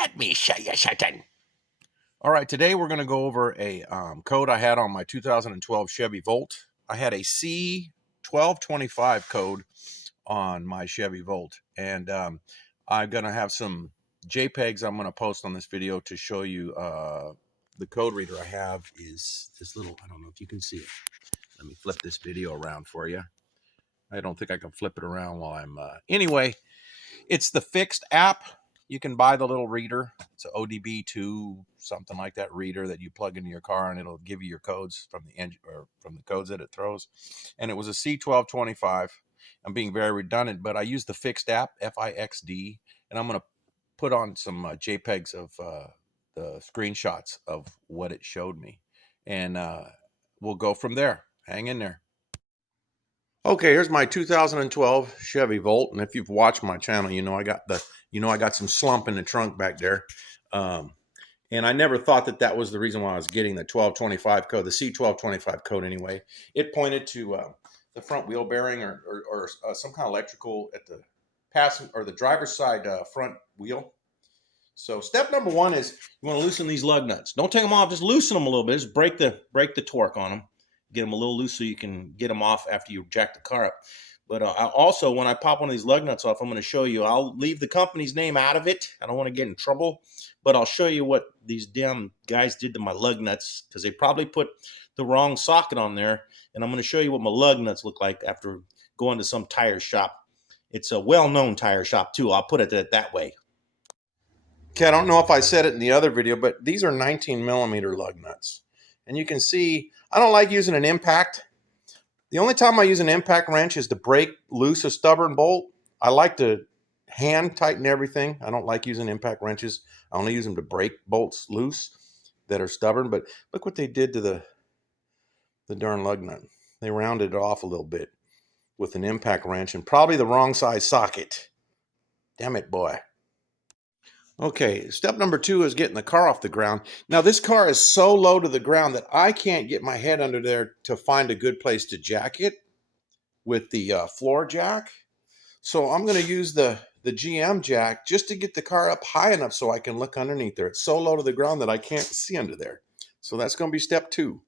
Let me show you something. All right, today we're going to go over a code I had on my 2012 Chevy Volt. I had a C1225 code on my Chevy Volt, and I'm going to have some JPEGs I'm going to post on this video to show you the code reader I have is this little, I don't know if you can see it. Let me flip this video around for you. I don't think I can flip it around while I'm, anyway, it's the fixed app. You can buy the little reader. It's an ODB2, something like that reader that you plug into your car, and it'll give you your codes from the engine or from the codes that it throws. And it was a C1225. I'm being very redundant, but I used the fixed app, FIXD, and I'm going to put on some JPEGs of the screenshots of what it showed me, and we'll go from there. Hang in there. Okay, here's my 2012 Chevy Volt, and if you've watched my channel, you know I got some slump in the trunk back there, and I never thought that was the reason why I was getting the 1225 code, the C1225 code anyway. It pointed to the front wheel bearing or some kind of electrical at the passenger or the driver's side front wheel. So step number one is you want to loosen these lug nuts. Don't take them off, just loosen them a little bit. Just break the torque on them. Get them a little loose so you can get them off after you jack the car up. But also, when I pop one of these lug nuts off, I'm going to show you. I'll leave the company's name out of it. I don't want to get in trouble. But I'll show you what these damn guys did to my lug nuts, because they probably put the wrong socket on there. And I'm going to show you what my lug nuts look like after going to some tire shop. It's a well-known tire shop, too. I'll put it that way. Okay, I don't know if I said it in the other video, but these are 19 millimeter lug nuts. And you can see, I don't like using an impact. The only time I use an impact wrench is to break loose a stubborn bolt. I like to hand tighten everything. I don't like using impact wrenches. I only use them to break bolts loose that are stubborn. But look what they did to the darn lug nut. They rounded it off a little bit with an impact wrench and probably the wrong size socket. Damn it, boy. Okay, step number two is getting the car off the ground. Now, this car is so low to the ground that I can't get my head under there to find a good place to jack it with the floor jack. So I'm going to use the GM jack just to get the car up high enough so I can look underneath there. It's so low to the ground that I can't see under there. So that's going to be step two.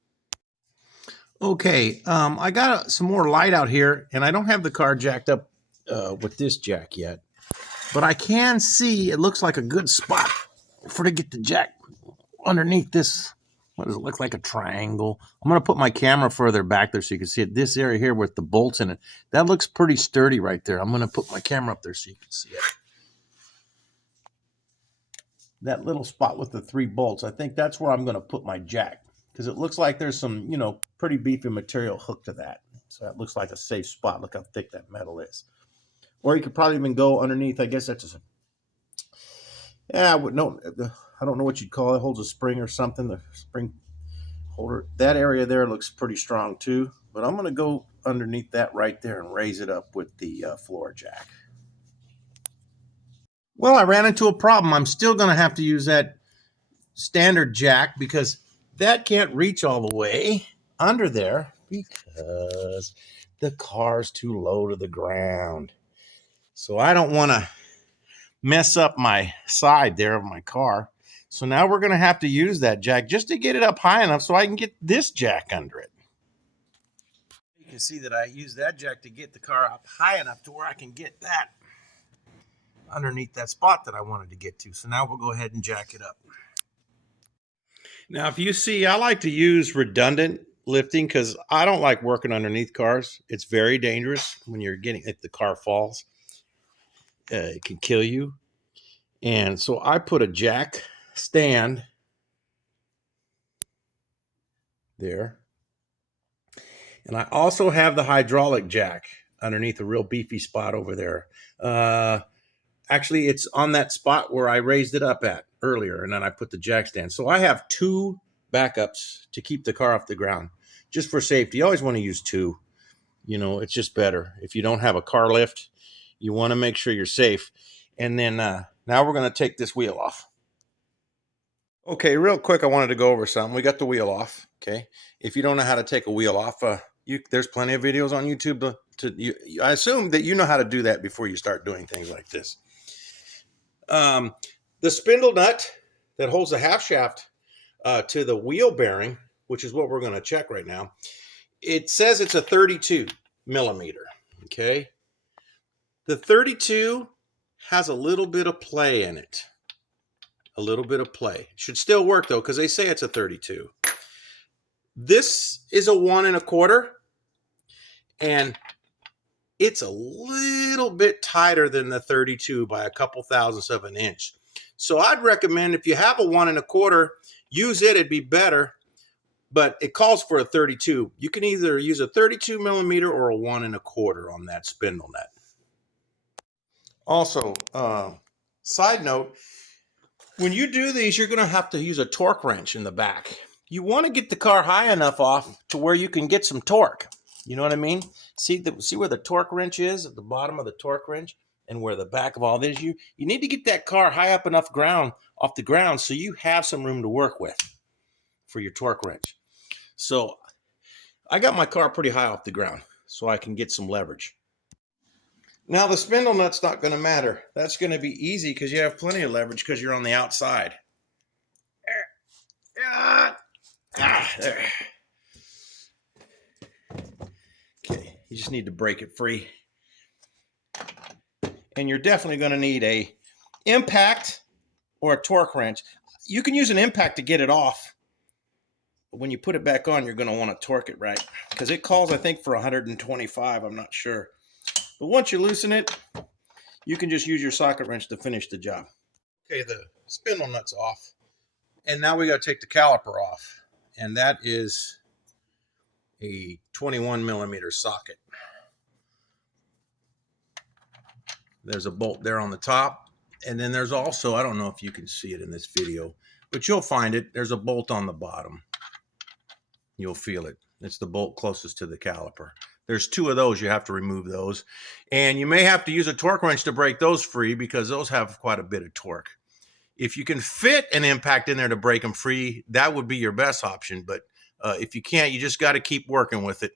Okay, I got some more light out here, and I don't have the car jacked up with this jack yet. But I can see it looks like a good spot to get the jack underneath this. What does it look like? A triangle. I'm going to put my camera further back there so you can see it. This area here with the bolts in it, that looks pretty sturdy right there. I'm going to put my camera up there so you can see it. That little spot with the 3 bolts, I think that's where I'm going to put my jack, because it looks like there's some, pretty beefy material hooked to that. So that looks like a safe spot. Look how thick that metal is. Or you could probably even go underneath. I guess that's just I don't know what you'd call it. It holds a spring or something. The spring holder. That area there looks pretty strong too. But I'm going to go underneath that right there and raise it up with the floor jack. Well, I ran into a problem. I'm still going to have to use that standard jack because that can't reach all the way under there because the car's too low to the ground. So I don't want to mess up my side there of my car. So now we're going to have to use that jack just to get it up high enough so I can get this jack under it. You can see that I use that jack to get the car up high enough to where I can get that underneath that spot that I wanted to get to. So now we'll go ahead and jack it up. Now, if you see, I like to use redundant lifting because I don't like working underneath cars. It's very dangerous when if the car falls. It can kill you. And so I put a jack stand there. And I also have the hydraulic jack underneath a real beefy spot over there. Actually, it's on that spot where I raised it up at earlier, and then I put the jack stand. So I have 2 backups to keep the car off the ground, just for safety. You always want to use 2. It's just better. If you don't have a car lift, you want to make sure you're safe. And then now we're going to take this wheel off. Okay, real quick, I wanted to go over something. We got the wheel off, okay? If you don't know how to take a wheel off, there's plenty of videos on YouTube. I assume that you know how to do that before you start doing things like this. The The spindle nut that holds the half shaft to the wheel bearing, which is what we're going to check right now, it says it's a 32 millimeter. Okay. The 32 has a little bit of play in it. A little bit of play. Should still work though, because they say it's a 32. This is a 1 1/4, and it's a little bit tighter than the 32 by a couple thousandths of an inch. So I'd recommend if you have a 1 1/4, use it. It'd be better, but it calls for a 32. You can either use a 32 millimeter or a 1 1/4 on that spindle nut. Also, side note, when you do these, you're going to have to use a torque wrench in the back. You want to get the car high enough off to where you can get some torque. You know what I mean? See where the torque wrench is at the bottom of the torque wrench and where the back of all this. You need to get that car high up enough off the ground so you have some room to work with for your torque wrench. So I got my car pretty high off the ground so I can get some leverage. Now the spindle nut's not going to matter. That's going to be easy because you have plenty of leverage because you're on the outside. There. Okay, you just need to break it free. And you're definitely going to need a impact or a torque wrench. You can use an impact to get it off. But when you put it back on, you're going to want to torque it right. Because it calls, I think, for 125. I'm not sure. But once you loosen it, you can just use your socket wrench to finish the job. Okay, the spindle nut's off. And now we got to take the caliper off. And that is a 21 millimeter socket. There's a bolt there on the top. And then there's also, I don't know if you can see it in this video, but you'll find it. There's a bolt on the bottom. You'll feel it. It's the bolt closest to the caliper. There's 2 of those. You have to remove those. And you may have to use a torque wrench to break those free because those have quite a bit of torque. If you can fit an impact in there to break them free, that would be your best option. But if you can't, you just got to keep working with it.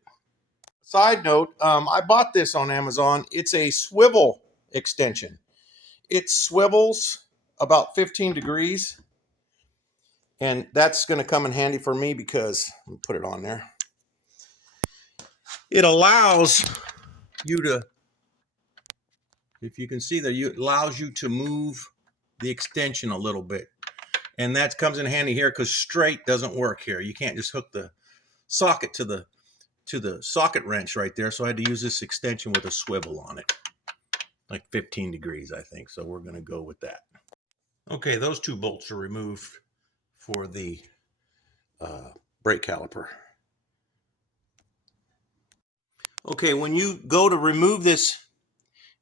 Side note, I bought this on Amazon. It's a swivel extension. It swivels about 15 degrees. And that's going to come in handy for me because, let me put it on there. It allows you to, if you can see there, it allows you to move the extension a little bit. And that comes in handy here because straight doesn't work here. You can't just hook the socket to the socket wrench right there. So I had to use this extension with a swivel on it. Like 15 degrees, I think. So we're going to go with that. Okay, those 2 bolts are removed for the brake caliper. Okay, when you go to remove this,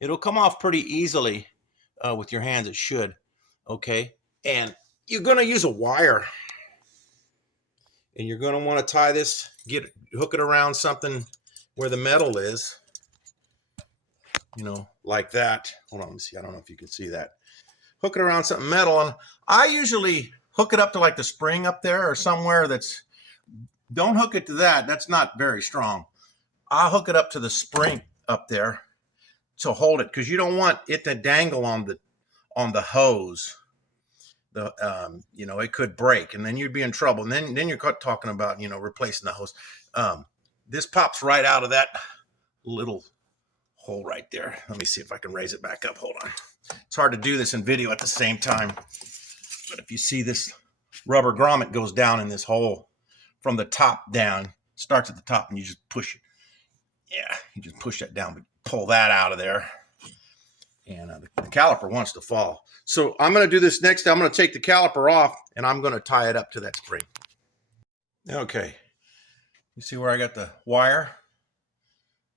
it'll come off pretty easily with your hands. It should. Okay, and you're going to use a wire. And you're going to want to tie this, hook it around something where the metal is. You know, like that. Hold on, let me see. I don't know if you can see that. Hook it around something metal. And I usually hook it up to like the spring up there or somewhere that's, don't hook it to that. That's not very strong. I'll hook it up to the spring up there to hold it because you don't want it to dangle on the hose. You know, it could break and then you'd be in trouble. And then you're talking about, you know, replacing the hose. This pops right out of that little hole right there. Let me see if I can raise it back up. Hold on. It's hard to do this in video at the same time. But if you see this rubber grommet goes down in this hole from the top down, starts at the top and you just push it. Yeah, you just push that down, but pull that out of there. And the caliper wants to fall. So I'm going to do this next. I'm going to take the caliper off and I'm going to tie it up to that spring. Okay. You see where I got the wire?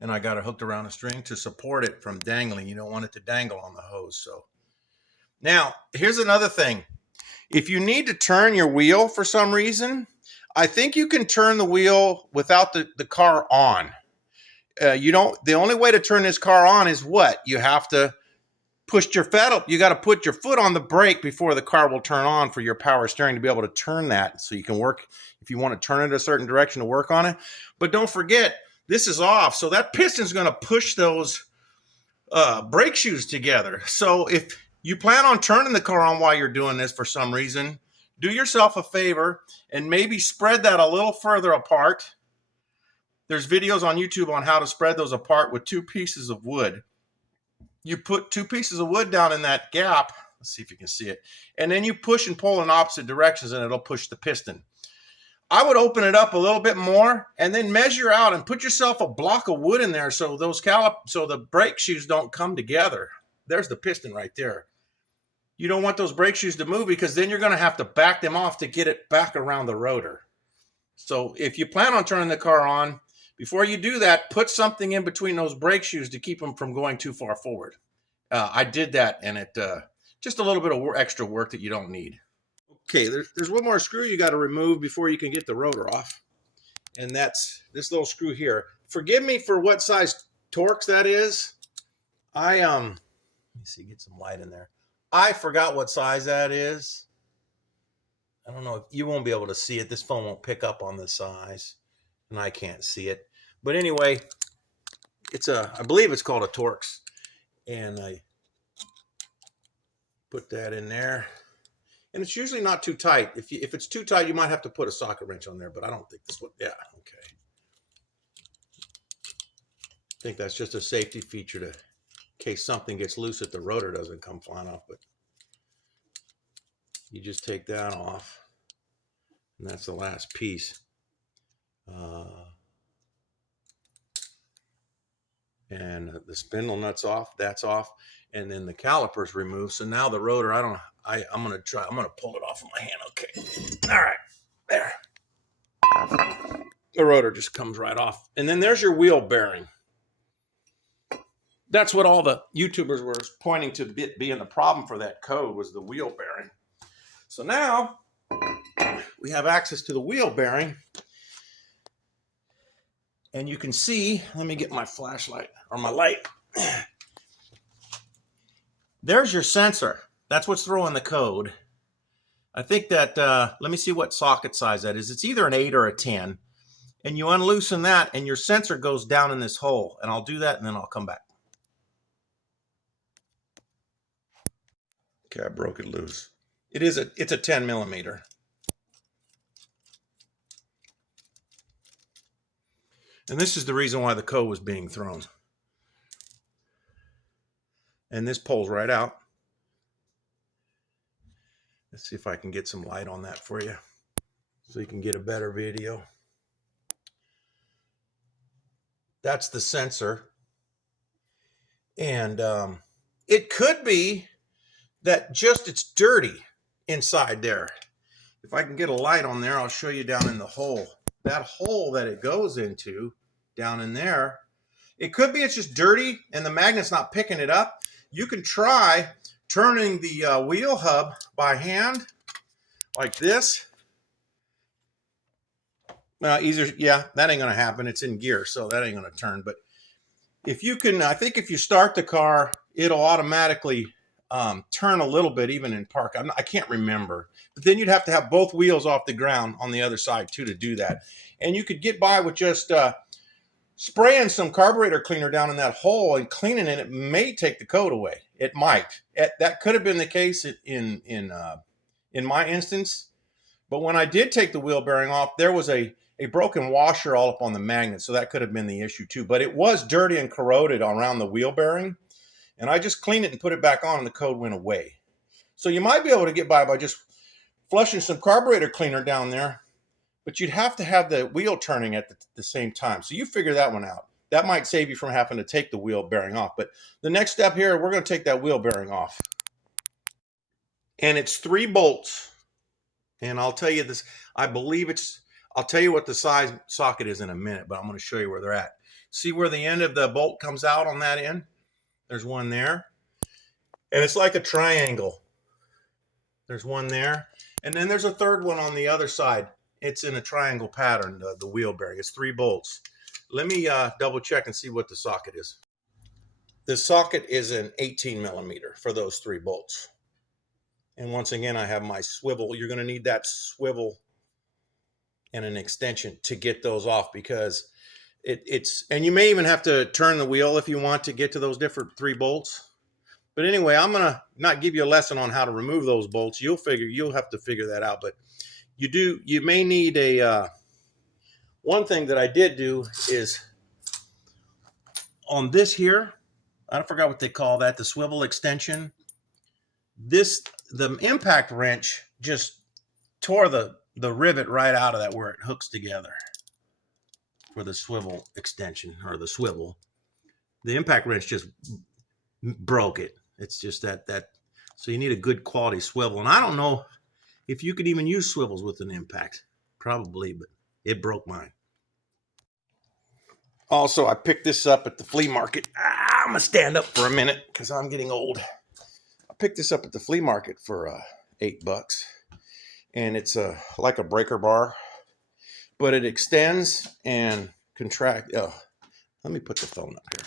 And I got it hooked around a string to support it from dangling. You don't want it to dangle on the hose. So now here's another thing. If you need to turn your wheel for some reason, I think you can turn the wheel without the car on. The only way to turn this car on is what? You have to push your foot up. You got to put your foot on the brake before the car will turn on for your power steering to be able to turn that. So you can work, if you want to turn it a certain direction to work on it. But don't forget, this is off. So that piston is going to push those brake shoes together. So if you plan on turning the car on while you're doing this for some reason, do yourself a favor and maybe spread that a little further apart. There's videos on YouTube on how to spread those apart with 2 pieces of wood. You put 2 pieces of wood down in that gap. Let's see if you can see it. And then you push and pull in opposite directions and it'll push the piston. I would open it up a little bit more and then measure out and put yourself a block of wood in there so so the brake shoes don't come together. There's the piston right there. You don't want those brake shoes to move because then you're going to have to back them off to get it back around the rotor. So if you plan on turning the car on, before you do that, put something in between those brake shoes to keep them from going too far forward. I did that, and it just a little bit of extra work that you don't need. Okay, there's one more screw you got to remove before you can get the rotor off, and that's this little screw here. Forgive me for what size Torx that is. Let me see, get some light in there. I forgot what size that is. I don't know if you won't be able to see it. This phone won't pick up on the size, and I can't see it. But anyway, I believe it's called a Torx, and I put that in there. And it's usually not too tight. If it's too tight, you might have to put a socket wrench on there, but I don't think this would. Yeah, okay. I think that's just a safety feature in case something gets loose that the rotor doesn't come flying off. But you just take that off, and that's the last piece. And the spindle nut's off, that's off, and then the caliper's removed. So now the rotor, I'm gonna pull it off of my hand. Okay, all right, there. The rotor just comes right off. And then there's your wheel bearing. That's what all the YouTubers were pointing to being the problem for that code, was the wheel bearing. So now we have access to the wheel bearing. And you can see, let me get my flashlight or my light. There's your sensor. That's what's throwing the code. I think that, let me see what socket size that is. It's either an 8 or a 10. And you unloosen that and your sensor goes down in this hole. And I'll do that and then I'll come back. Okay, I broke it loose. It's a 10 millimeter. And this is the reason why the code was being thrown. And this pulls right out. Let's see if I can get some light on that for you so you can get a better video. That's the sensor. And it could be that just it's dirty inside there. If I can get a light on there, I'll show you down in the hole. That hole that it goes into down in there, it could be it's just dirty and the magnet's not picking it up. You can try turning the wheel hub by hand like this. Yeah, that ain't gonna happen. It's in gear, so that ain't gonna turn. But if you can, I think if you start the car, it'll automatically turn a little bit even in park. I can't remember. But then you'd have to have both wheels off the ground on the other side too to do that. And you could get by with just spraying some carburetor cleaner down in that hole and cleaning it. It may take the code away. It might. That could have been the case in my instance. But when I did take the wheel bearing off, there was a broken washer all up on the magnet. So that could have been the issue too. But it was dirty and corroded around the wheel bearing. And I just cleaned it and put it back on and the code went away. So you might be able to get by just flushing some carburetor cleaner down there, but you'd have to have the wheel turning at the same time. So you figure that one out. That might save you from having to take the wheel bearing off. But the next step here, we're going to take that wheel bearing off. And it's 3 bolts. And I'll tell you this, I'll tell you what the size socket is in a minute, but I'm going to show you where they're at. See where the end of the bolt comes out on that end? There's one there. And it's like a triangle. There's one there. And then there's a third one on the other side. It's in a triangle pattern, the wheel bearing. It's 3 bolts. Let me double check and see what the socket is. The socket is an 18 millimeter for those 3 bolts. And once again, I have my swivel. You're going to need that swivel and an extension to get those off because and you may even have to turn the wheel if you want to get to those different 3 bolts. But anyway, I'm gonna not give you a lesson on how to remove those bolts. You'll have to figure that out. But you may need a one thing that I did do is on this here, I forgot what they call that, the swivel extension. The impact wrench just tore the rivet right out of that where it hooks together for the swivel extension or the swivel. The impact wrench just broke it. It's just that so you need a good quality swivel. And I don't know if you could even use swivels with an impact. Probably, but it broke mine. Also, I picked this up at the flea market. I'm gonna stand up for a minute because I'm getting old. I picked this up at the flea market for $8, and it's like a breaker bar, but it extends and contracts. Oh, let me put the phone up here.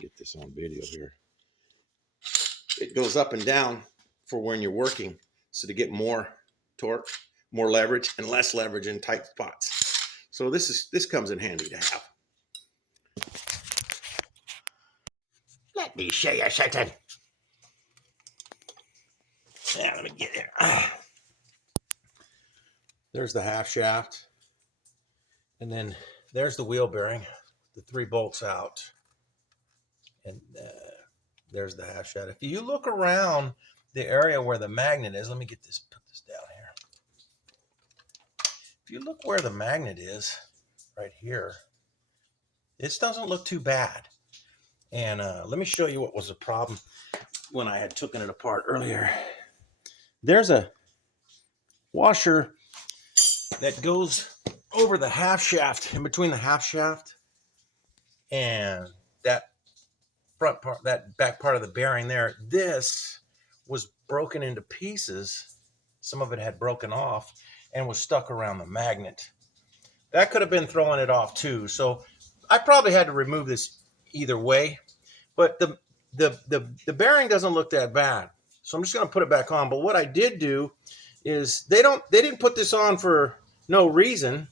Get this on video here. It goes up and down for when you're working, so to get more torque, more leverage, and less leverage in tight spots. So this comes in handy to have. Let me show you something. Yeah, let me get there. There's the half shaft, and then there's the wheel bearing, the 3 bolts out, and there's the half shaft. If you look around the area where the magnet is, let me put this down here. If you look where the magnet is, right here, this doesn't look too bad. And let me show you what was the problem when I had taken it apart earlier. There's a washer that goes over the half shaft, in between the half shaft and that front part, that back part of the bearing there. This was broken into pieces. Some of it had broken off and was stuck around the magnet. That could have been throwing it off too. So I probably had to remove this either way, but the bearing doesn't look that bad. So I'm just going to put it back on. But what I did do is they didn't put this on for no reason.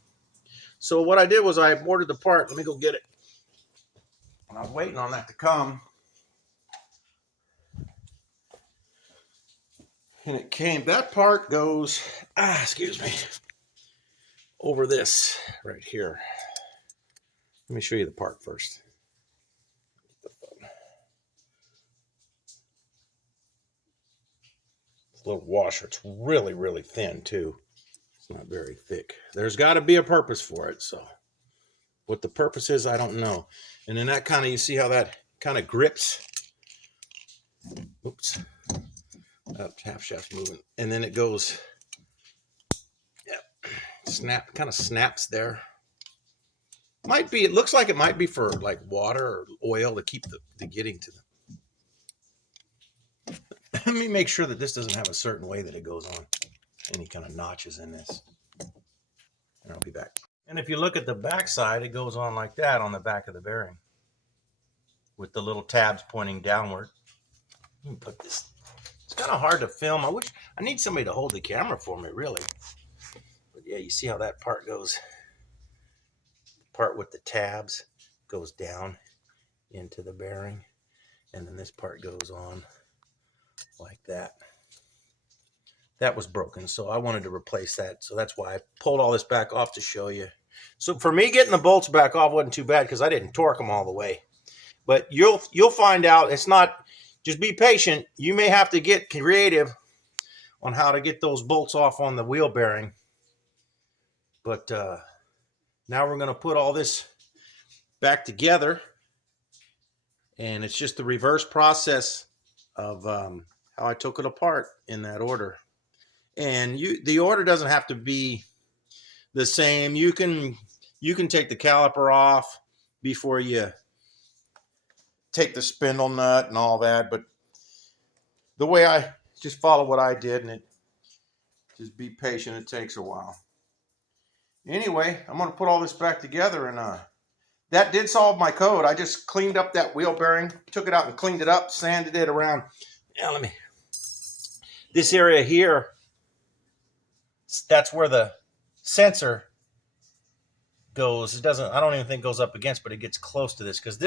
So what I did was I ordered the part. Let me go get it. And I was waiting on that to come. And it came. That part goes, excuse me, over this right here. Let me show you the part first. It's a little washer. It's really, really thin too. It's not very thick. There's got to be a purpose for it. So what the purpose is, I don't know. And then that kind of, you see how that kind of grips. Oops. Half shaft's moving. And then it goes, kind of snaps there. Might be, it looks like it might be for like water or oil to keep the getting to them. Let me make sure that this doesn't have a certain way that it goes on. Any kind of notches in this. And I'll be back. And if you look at the back side, it goes on like that on the back of the bearing, with the little tabs pointing downward. Let me put this. It's kind of hard to film. I need somebody to hold the camera for me, really. But yeah, you see how that part goes. The part with the tabs goes down into the bearing, and then this part goes on like that. That was broken, so I wanted to replace that. So that's why I pulled all this back off to show you. So for me, getting the bolts back off wasn't too bad because I didn't torque them all the way. But you'll find out. It's not. Just be patient. You may have to get creative on how to get those bolts off on the wheel bearing. But now we're going to put all this back together, and it's just the reverse process of how I took it apart in that order. And the order doesn't have to be the same. You can take the caliper off before you take the spindle nut and all that, but the way I just follow what I did, and it just be patient. It takes a while. Anyway, I'm going to put all this back together, and that did solve my code. I just cleaned up that wheel bearing, took it out and cleaned it up, sanded it around. Now this area here, that's where the sensor goes. It doesn't, I don't even think it goes up against, but it gets close to this, because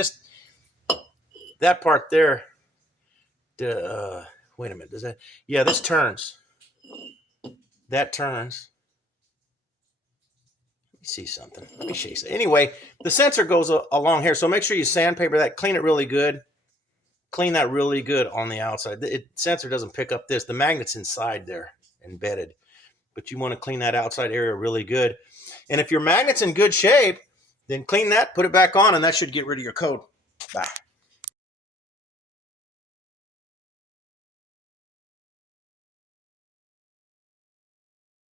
that part there wait a minute. Does that? Yeah, this turns. That turns. Let me see something. Let me show you something. Anyway, the sensor goes along here, so make sure you sandpaper that, clean it really good. Clean that really good on the outside. The sensor doesn't pick up this. The magnet's inside there, embedded. But you want to clean that outside area really good. And if your magnet's in good shape, then clean that, put it back on, and that should get rid of your code. Bye.